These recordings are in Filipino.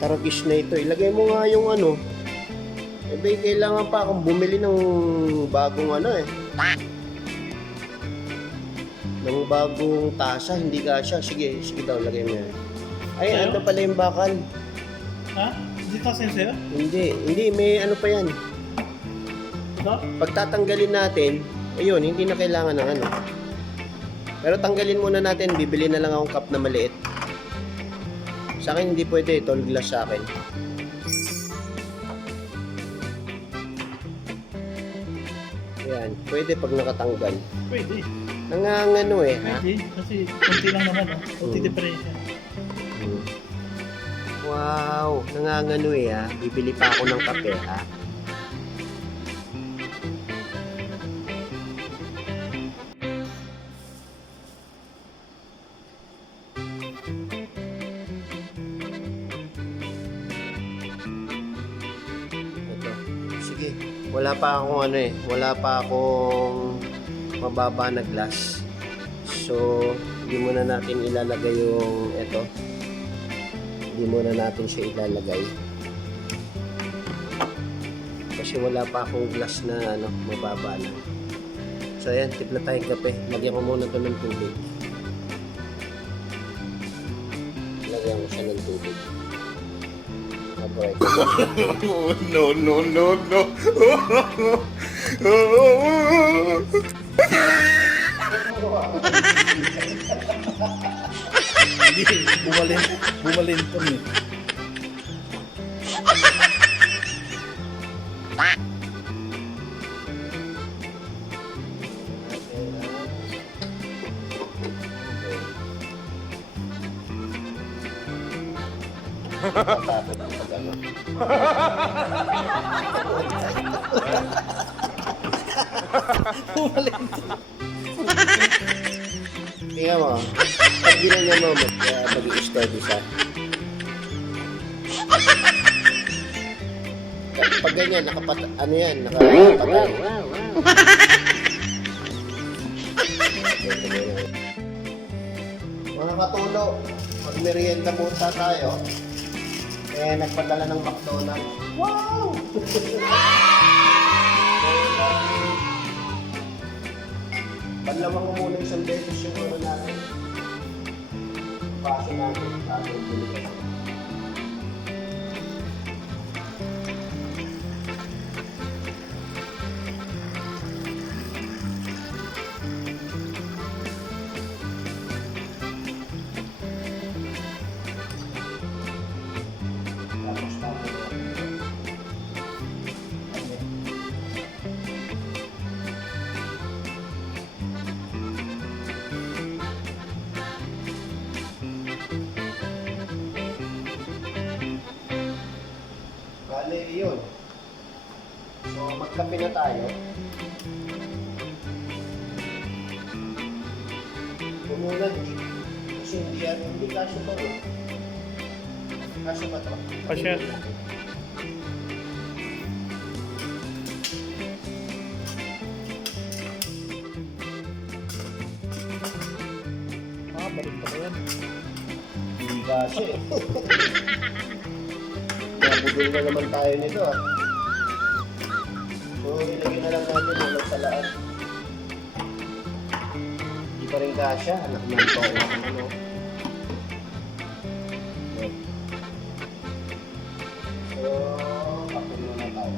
Taragis na ito. Ilagay mo nga yung ano. Eh, bay, kailangan pa akong bumili ng bagong ano eh. Ng bagong tasa, hindi kasya. Sige, sige daw, lagay mo yan. Ay, Sa'yo? ano pala yung bakal? Ha? Hindi tasa yun sa'yo? Hindi, may ano pa yan. Ito? Pag tatanggalin natin, ayun, hindi na kailangan ng ano. Pero tanggalin muna natin, bibili na lang akong cup na maliit. Sa akin hindi pwede, tall glass sa akin. Ayan, pwede pag nakatanggal. Pwede. Nangangano eh, ha? Pwede. Kasi kunti lang naman, oh. Kunti diferensya. Wow, nangangano eh, ha? Bibili pa ako ng kape, ha? Ito. Sige, wala pa akong ano eh, wala pa akong mababa na glass. So, hindi muna natin ilalagay yung ito. Hindi muna natin siya ilalagay. Kasi wala pa akong glass na ano, mababa na. So, ayan, tipla tayong kape. Lagyan ko muna ito ng tubig. Lagyan ko siya ng tubig. Alright. No, no, no, no. Hindi. Bumalin po niya. Tatakot ko pag ano. Bumalin po. Tingnan mo, pag ginanyan mo, mag-i-steady siya. Pag ganyan, ano yan, nakapatay. Mga katulo, pag merienda muna tayo, eh, nagpadala ng McDonald's. Wow! Panlawang mo muna isang beses yung ano natin. Paso natin, paso yung buligan. Tapos natin. Bale, yun. So, magkape na tayo. Kumulan, kasi hindi kasya pa rin. Kasya ba ito? Kasya. Balik pa yan. Hindi kasya eh. Nabudol na naman tayo nito ah. So, ilagay na lang natin ulit sa laan. Hindi pa rin kasya. Anak ng taong ano. Yan. So, kapag muna tayo.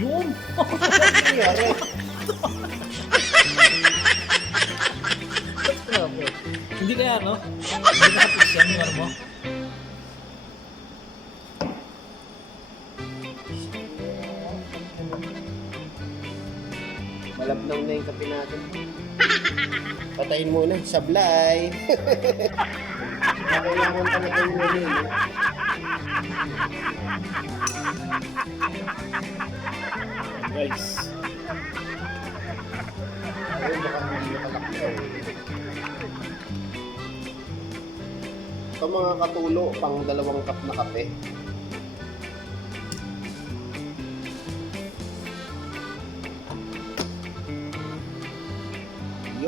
Yun! Nangyari. Grabe. Hindi kaya, no? Hindi nakapis yan yung ano mo. Malabnaw na yung kape natin. Patayin muna. Sablay. Kailangan talaga yung muli. Guys. Ayun, baka hindi nakalaktaw. Ito mga katulo, pang 2 cup na kape.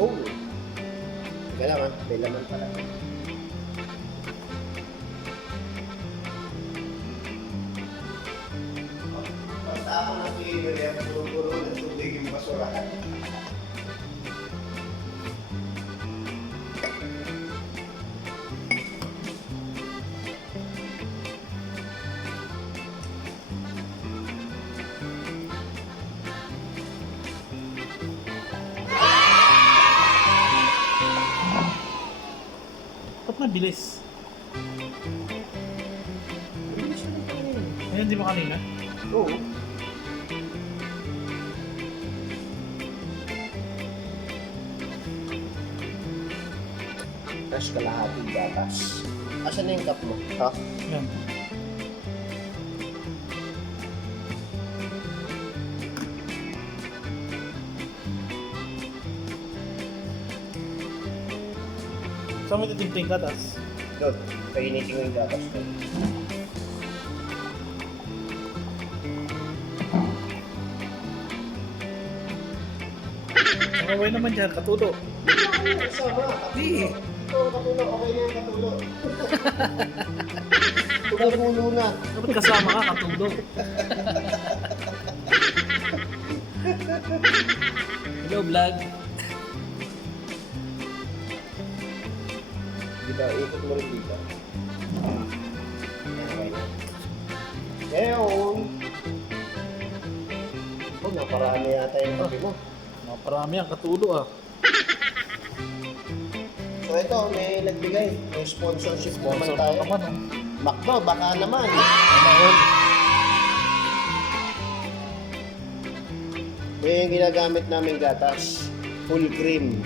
Yun. Teka lang ha, may laman pala. Basta ako ng pinili, puro-puro ng tubig yung basurahan. Ba't mabilis? Ayun, di ba kanina? Oo. Tapos kalahating gatas. Asan na yung cup mo? Ha? Yan. Saan mo titimting ka, tas? Doon. Painitin ko yung gatas doon. Nakaway naman dyan, katulo. Sama. Di. Ito, katulo. Okay na yung katulo. Tumulo na. Dapat kasama ka, katulo. Hello, vlog. Dito, ikot mo rin dito. Okay na. Eon! Oh, naparami yata yung kape mo. Parami ang katulo ah. So ito, may nagbigay. May sponsorship naman Sponsor tayo. naman oh. Macdo, baka naman. Mahal. May yung ginagamit namin gatas. Full cream.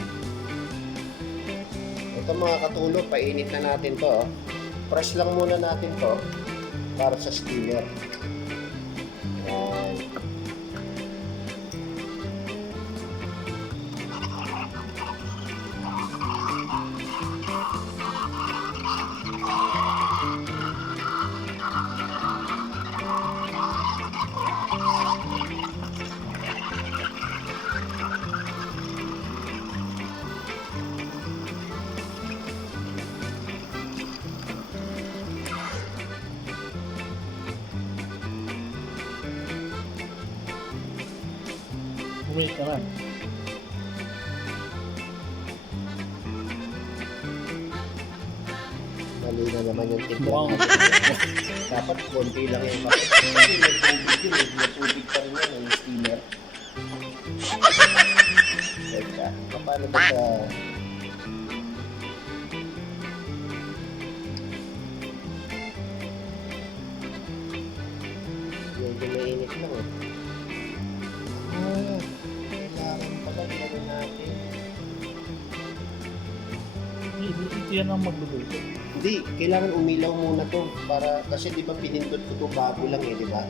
Ito mga katulo, painit na natin to. Oh. Press lang muna natin to para sa steamer. Yan. Wait naman. Mali na naman yung timpla. Mukhang Dapat konti lang yung kape. Kasi may tubig yun eh. May tubig pa rin yan, yung steamer. Teka, paano ba sa... Medyo mainit lang eh. Ah, kailangan pala gawin natin. ito yan ang magluluto. Hindi, kailangan umilaw muna to para kasi di ba pinindot ko to bago lang eh, di ba?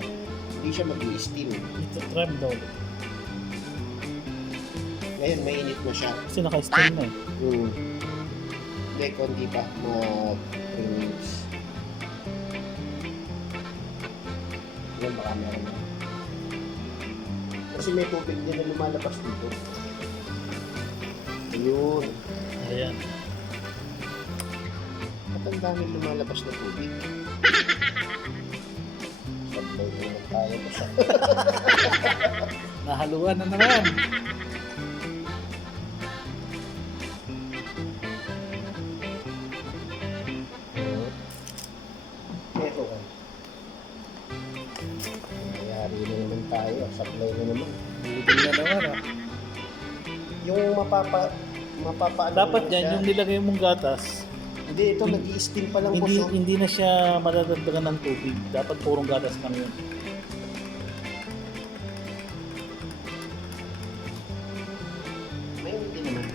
Hindi siya mag-i-steam. Ito, try mo daw ulit. Ngayon, mainit na siya. Kasi naka-steam na eh. Hindi, kundi pa. Mga 3 minutes. Yan, baka meron na. Kasi may tubig din na lumalabas dito. Ayun. Ayan. At ang daming lumalabas na tubig. Sablay na naman tayo ko sa... Nahaluan na naman. Eto ka. Nangyayari na naman tayo. Sablay na naman. Budol na naman ah. Yung mapapaano Dapat lang yan, siya. yung nilagay mong gatas, Hindi, ito nag-i-steam pa lang po. hindi na siya madadagdagan ng tubig. Dapat purong gatas lang yun. May hindi naman.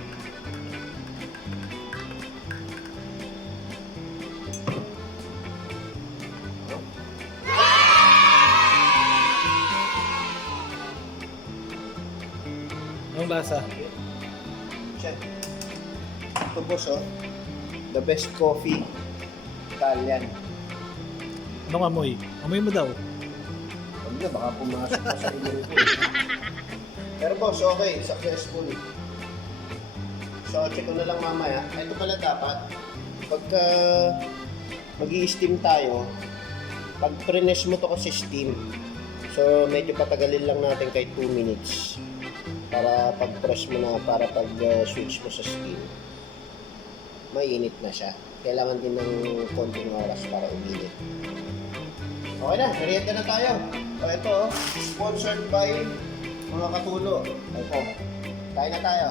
Yung lasa. Siya. Ito boss, oh. The best coffee. Italian. Anong amoy? Amoy mo daw. Huwag na, baka pumasok pa sa inyo ito. Pero boss, okay. Successful. So, check ko na lang mamaya. Ito pala dapat, pagka mag-i-steam tayo, pag press mo to kasi steam. So, medyo patagalin lang natin kahit 2 minutes. Para pag-press mo na, para pag-switch mo sa steam, mainit na siya. Kailangan din ng konting oras para uminit. Okay na, merienda na tayo. O ito, sponsored by mga katulo. Ito, kain na tayo.